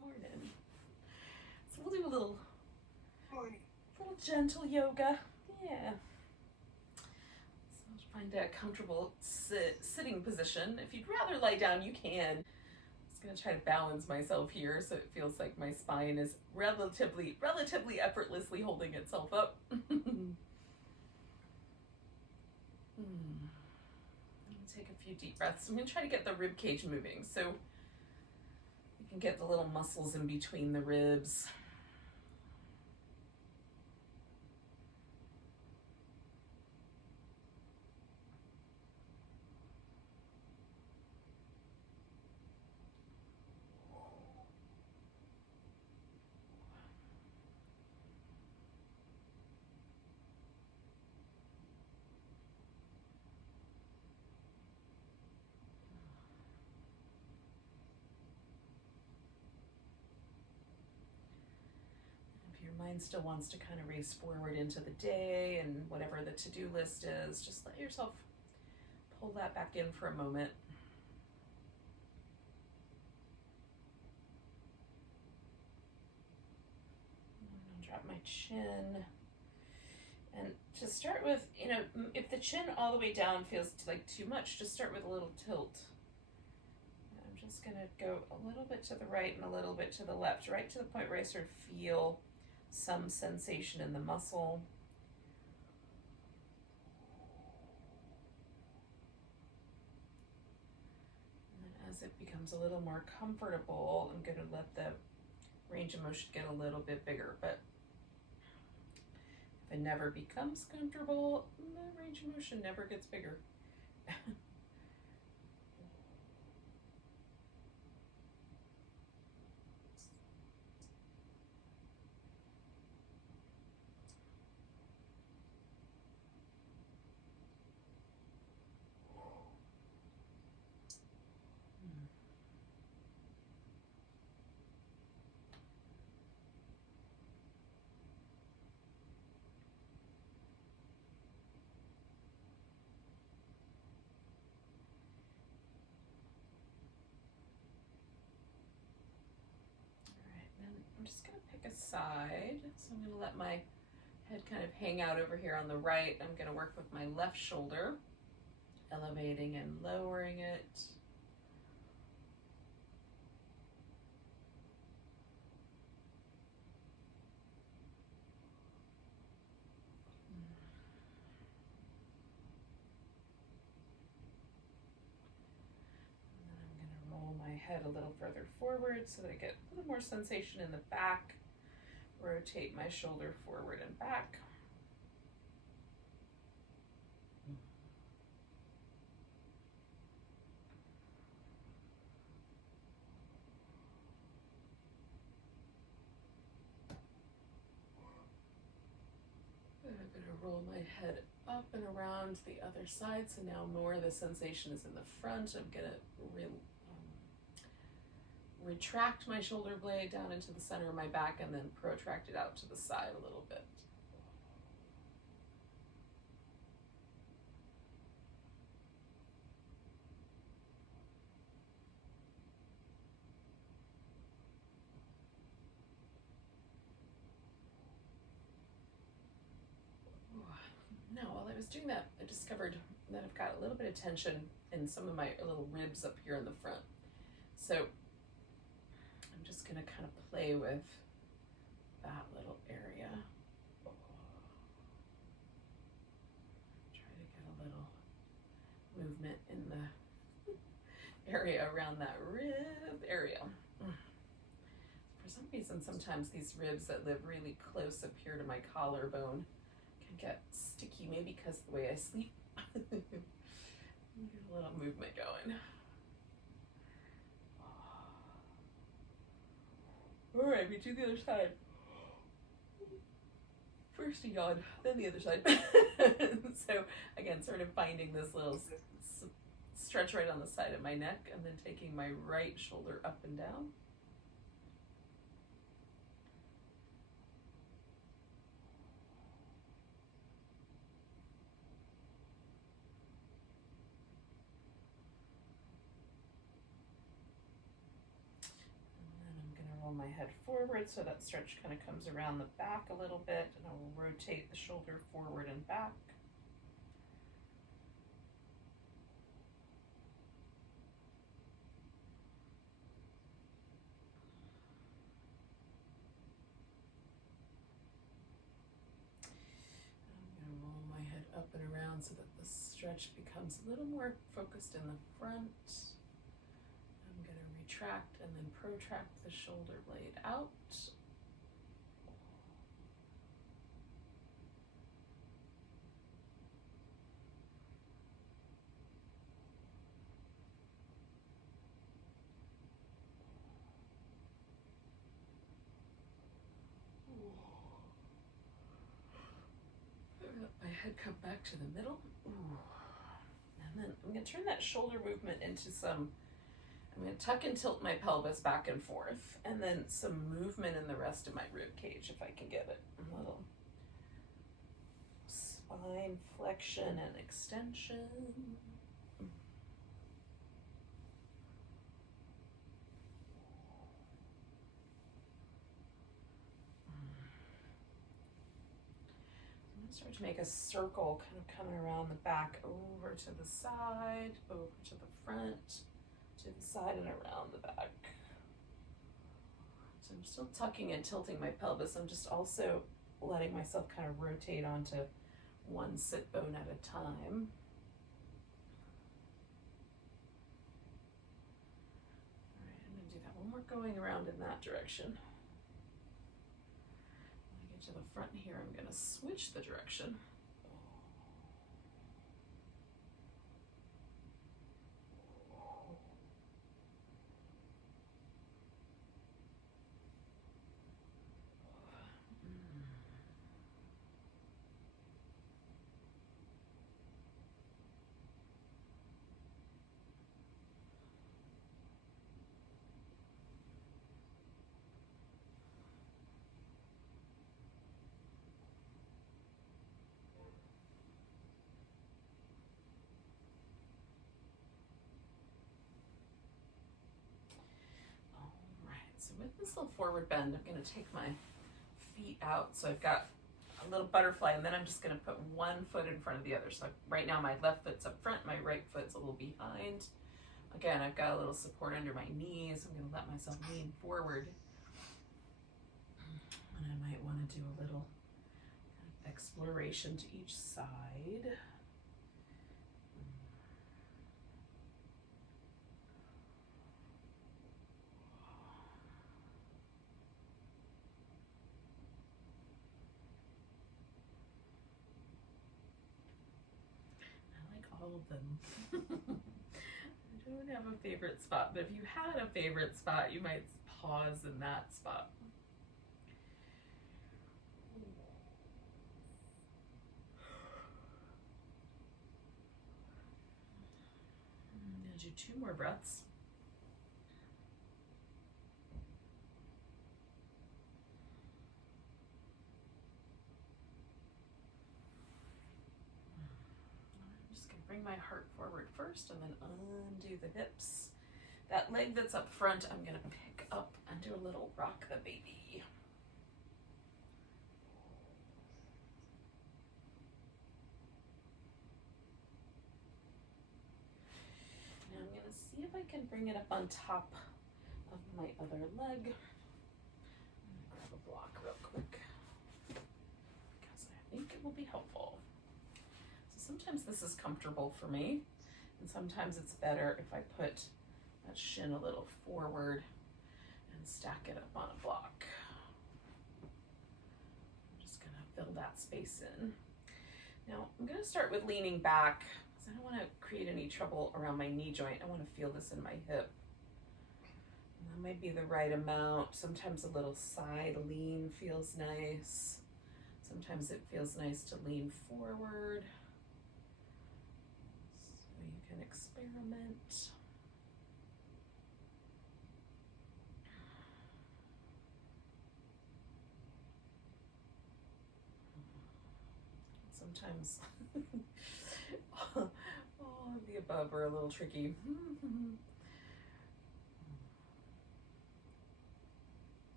Morning. So we'll do a little gentle yoga. Yeah. So find a comfortable sitting position. If you'd rather lie down, you can. I'm just gonna try to balance myself here so it feels like my spine is relatively effortlessly holding itself up. Take a few deep breaths. I'm going to try to get the rib cage moving so you can get the little muscles in between the ribs. Your mind still wants to kind of race forward into the day and whatever the to-do list is, just let yourself pull that back in for a moment. I'm gonna drop my chin. And to start with, if the chin all the way down feels like too much, just start with a little tilt. I'm just gonna go a little bit to the right and a little bit to the left, right to the point where I sort of feel some sensation in the muscle. And then as it becomes a little more comfortable, I'm going to let the range of motion get a little bit bigger. But if it never becomes comfortable, the range of motion never gets bigger. I'm just going to pick a side. So I'm going to let my head kind of hang out over here on the right. I'm going to work with my left shoulder, elevating and lowering it. Head a little further forward so that I get a little more sensation in the back. Rotate my shoulder forward and back. And I'm going to roll my head up and around the other side. So now more of the sensation is in the front. I'm going to retract my shoulder blade down into the center of my back and then protract it out to the side a little bit. Now, while I was doing that, I discovered that I've got a little bit of tension in some of my little ribs up here in the front. So I'm just going to kind of play with that little area. Try to get a little movement in the area around that rib area. For some reason, sometimes these ribs that live really close up here to my collarbone can get sticky, maybe because of the way I sleep. Get a little movement going. All right, we do the other side. First a yawn, then the other side. So again, sort of finding this little stretch right on the side of my neck and then taking my right shoulder up and down. my head forward so that stretch kind of comes around the back a little bit, and I will rotate the shoulder forward and back. I'm going to roll my head up and around so that the stretch becomes a little more focused in the front. I'm going to retract and then protract the shoulder blade out. Let my head come back to the middle. And then I'm going to turn that shoulder movement into some, I'm going to tuck and tilt my pelvis back and forth, and then some movement in the rest of my rib cage if I can get it. A little spine flexion and extension. Start to make a circle, kind of coming around the back, over to the side, over to the front, to the side and around the back. So I'm still tucking and tilting my pelvis. I'm just also letting myself kind of rotate onto one sit bone at a time. All right, I'm going to do that one more going around in that direction. To the front here, I'm going to switch the direction. So with this little forward bend, I'm going to take my feet out. So I've got a little butterfly, and then I'm just going to put one foot in front of the other. So right now my left foot's up front, my right foot's a little behind. Again, I've got a little support under my knees. I'm going to let myself lean forward. And I might want to do a little exploration to each side. All of them. I don't have a favorite spot, but if you had a favorite spot, you might pause in that spot. I'm going to do 2 more breaths. Bring my heart forward first and then undo the hips. That leg that's up front, I'm going to pick up and do a little rock the baby. Now I'm going to see if I can bring it up on top of my other leg. I'm going to grab a block real quick because I think it will be helpful. Sometimes this is comfortable for me, and sometimes it's better if I put that shin a little forward and stack it up on a block. I'm just going to fill that space in. Now I'm going to start with leaning back because I don't want to create any trouble around my knee joint. I want to feel this in my hip. And that might be the right amount. Sometimes a little side lean feels nice. Sometimes it feels nice to lean forward. You can experiment. Sometimes all of the above are a little tricky.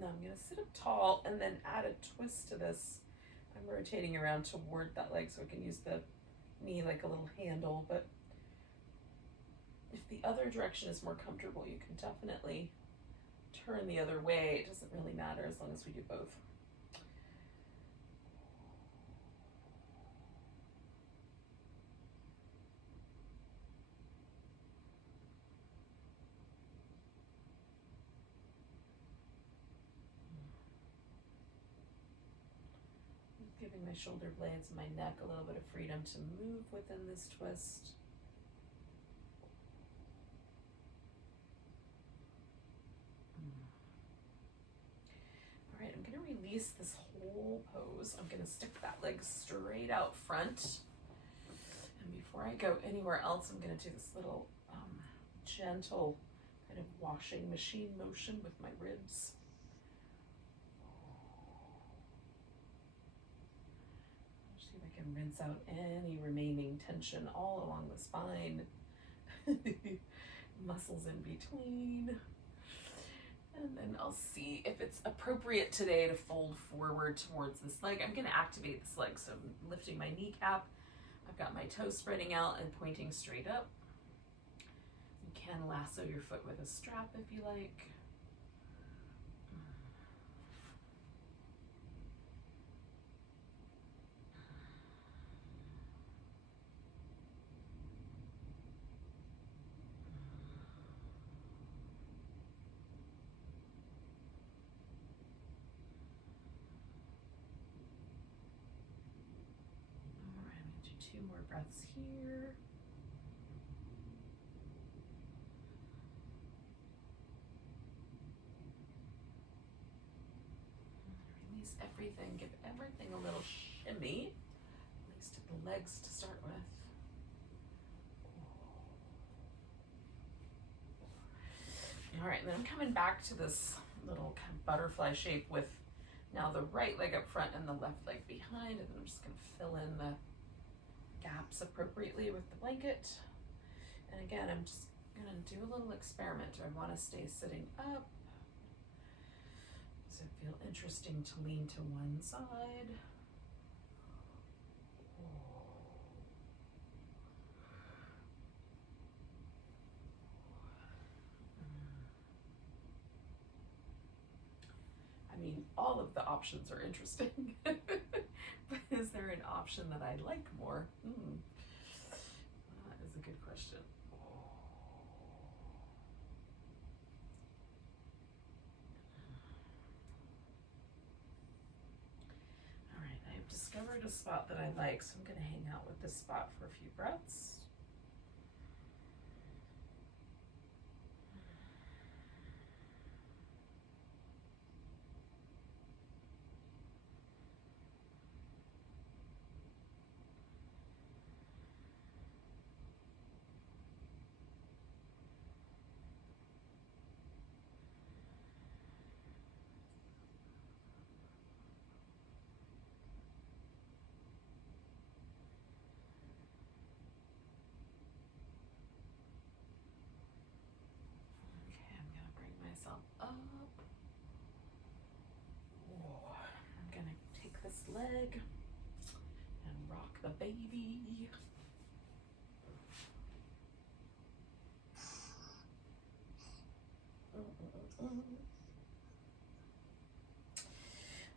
Now I'm going to sit up tall and then add a twist to this. I'm rotating around toward that leg so I can use the knee like a little handle, but if the other direction is more comfortable, you can definitely turn the other way. It doesn't really matter as long as we do both. Giving my shoulder blades and my neck a little bit of freedom to move within this twist. All right, I'm going to release this whole pose. I'm going to stick that leg straight out front. And before I go anywhere else, I'm going to do this little gentle kind of washing machine motion with my ribs. See if I can rinse out any remaining tension all along the spine. Muscles in between. And then I'll see if it's appropriate today to fold forward towards this leg. I'm going to activate this leg, so I'm lifting my kneecap. I've got my toes spreading out and pointing straight up. You can lasso your foot with a strap if you like. Two more breaths here. Release everything, give everything a little shimmy, at least to the legs to start with. All right, and then I'm coming back to this little kind of butterfly shape with now the right leg up front and the left leg behind, and then I'm just going to fill in the gaps appropriately with the blanket. And again, I'm just gonna do a little experiment. Do I want to stay sitting up? Does it feel interesting to lean to one side? I mean, all of the options are interesting. But is there an option that I like more? That is a good question. All right, I have discovered a spot that I like, so I'm going to hang out with this spot for a few breaths. Up. I'm gonna take this leg and rock the baby.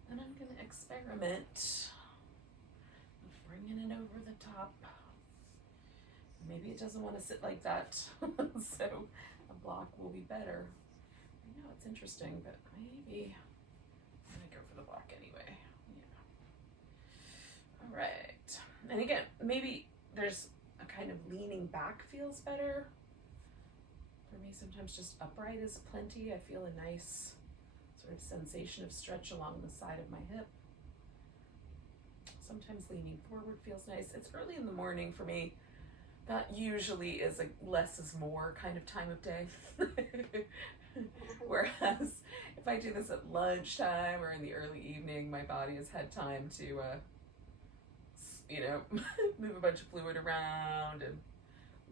And I'm gonna experiment with bringing it over the top. Maybe it doesn't want to sit like that, so a block will be better. I know it's interesting, but maybe I'm gonna go for the block anyway. Yeah. All right. And again, maybe there's a kind of leaning back feels better. For me, sometimes just upright is plenty. I feel a nice sort of sensation of stretch along the side of my hip. Sometimes leaning forward feels nice. It's early in the morning for me. That usually is a less is more kind of time of day. Whereas if I do this at lunchtime or in the early evening, my body has had time to, move a bunch of fluid around and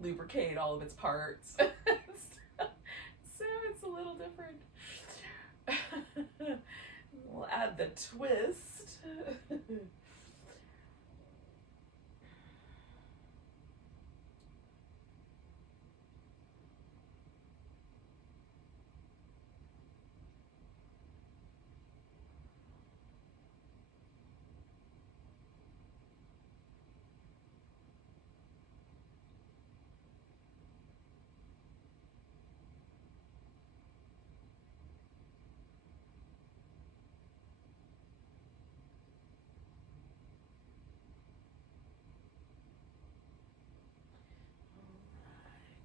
lubricate all of its parts. So it's a little different. We'll add the twist.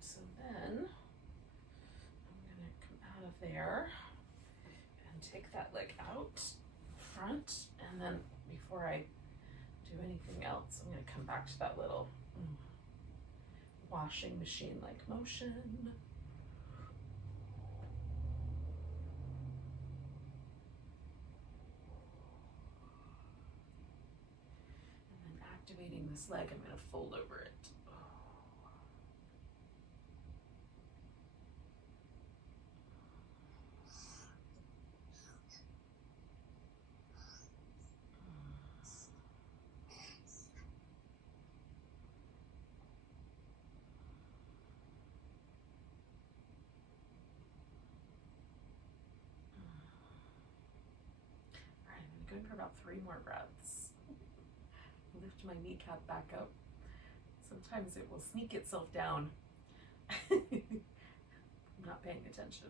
So then I'm going to come out of there and take that leg out front, and then before I do anything else, I'm going to come back to that little washing machine like motion. And then activating this leg, I'm going to fold over it. Good for about 3 more breaths. Lift my kneecap back up. Sometimes it will sneak itself down. I'm not paying attention.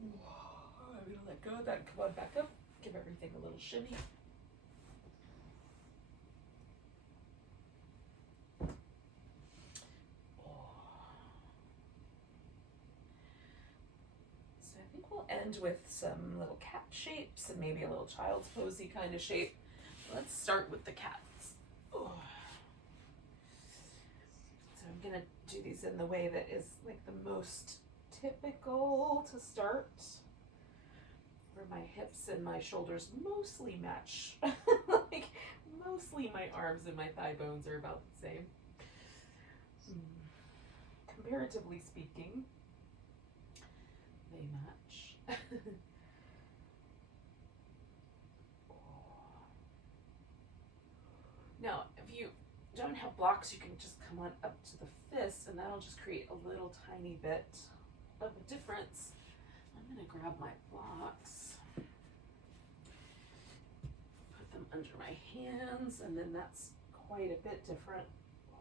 I'm gonna let go of that. Come on, back up. Give everything a little shimmy. We'll end with some little cat shapes and maybe a little child's posy kind of shape. Let's start with the cats. Oh. So I'm gonna do these in the way that is like the most typical to start, where my hips and my shoulders mostly match. Like mostly my arms and my thigh bones are about the same, comparatively speaking. They match. Now, if you don't have blocks, you can just come on up to the fist, and that'll just create a little tiny bit of a difference. I'm going to grab my blocks, put them under my hands, and then that's quite a bit different. So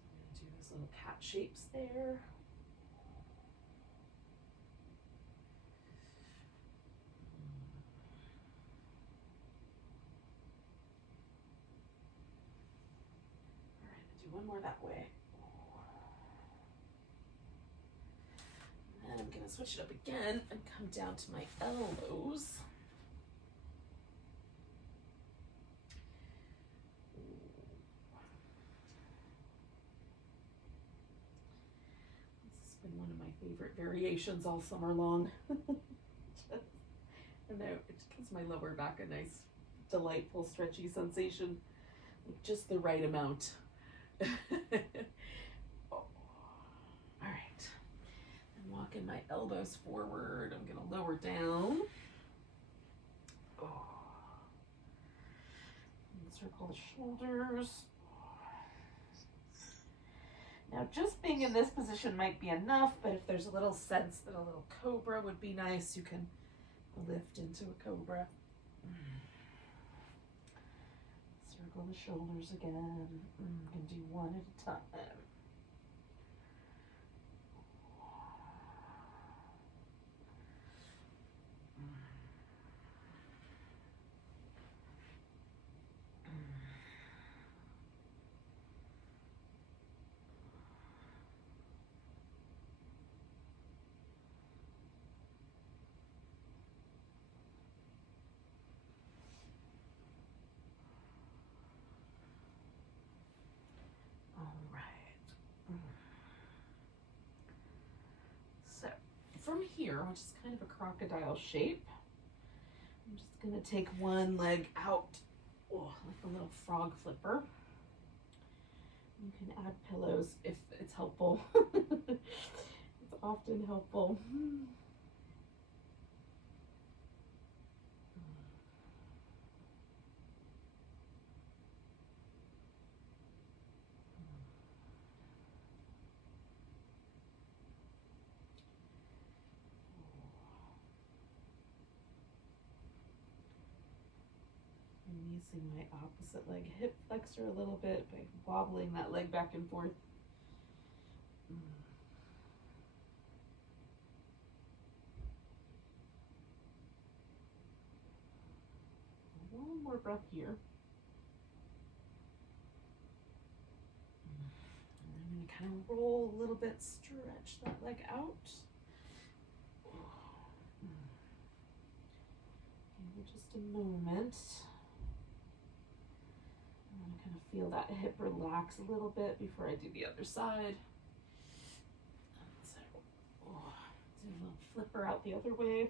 I'm going to do those little cat shapes there. One more that way. And then I'm going to switch it up again and come down to my elbows. This has been one of my favorite variations all summer long. And now it gives my lower back a nice, delightful, stretchy sensation, like just the right amount. All right, and walking my elbows forward. I'm going to lower down. And circle the shoulders. Now, just being in this position might be enough, but if there's a little sense that a little cobra would be nice, you can lift into a cobra. Circle the shoulders again. I'm going to do one at a time. From here, which is kind of a crocodile shape, I'm just going to take one leg out, like a little frog flipper. You can add pillows if it's helpful. It's often helpful. I'm using my opposite leg hip flexor a little bit by wobbling that leg back and forth. One more breath here. And I'm going to kind of roll a little bit, stretch that leg out. Give it just a moment. I want to kind of feel that hip relax a little bit before I do the other side. So, do a little flipper out the other way.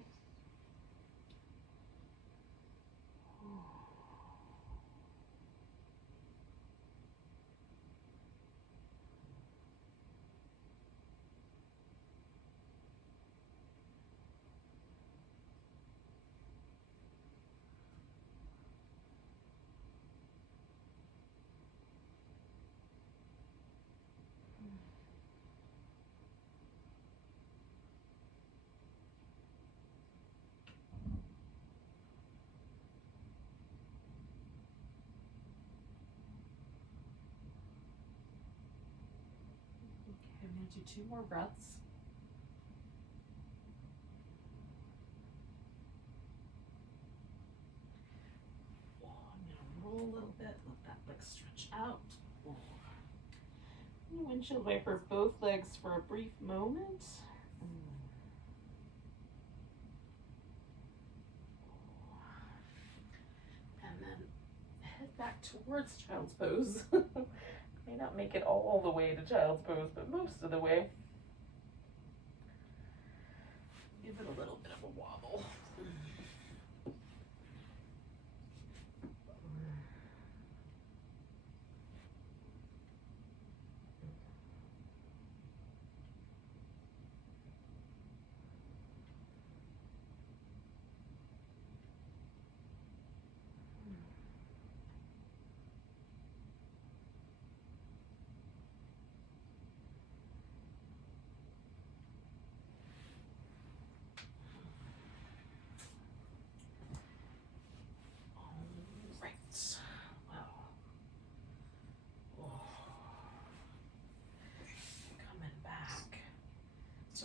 I'm going to do 2 more breaths. I'm going to roll a little bit, let that leg stretch out. Windshield wiper both legs for a brief moment. And then head back towards child's pose. May not make it all the way to child's pose, but most of the way. Give it a little bit of a wobble.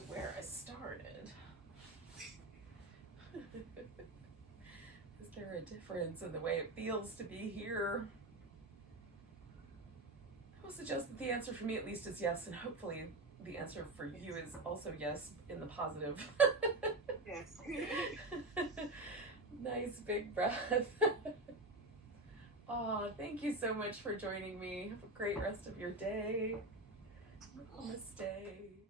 Where I started. Is there a difference in the way it feels to be here? I will suggest that the answer for me at least is yes, and hopefully the answer for you is also yes in the positive. Yes. Nice big breath. Oh, thank you so much for joining me. Have a great rest of your day. Namaste.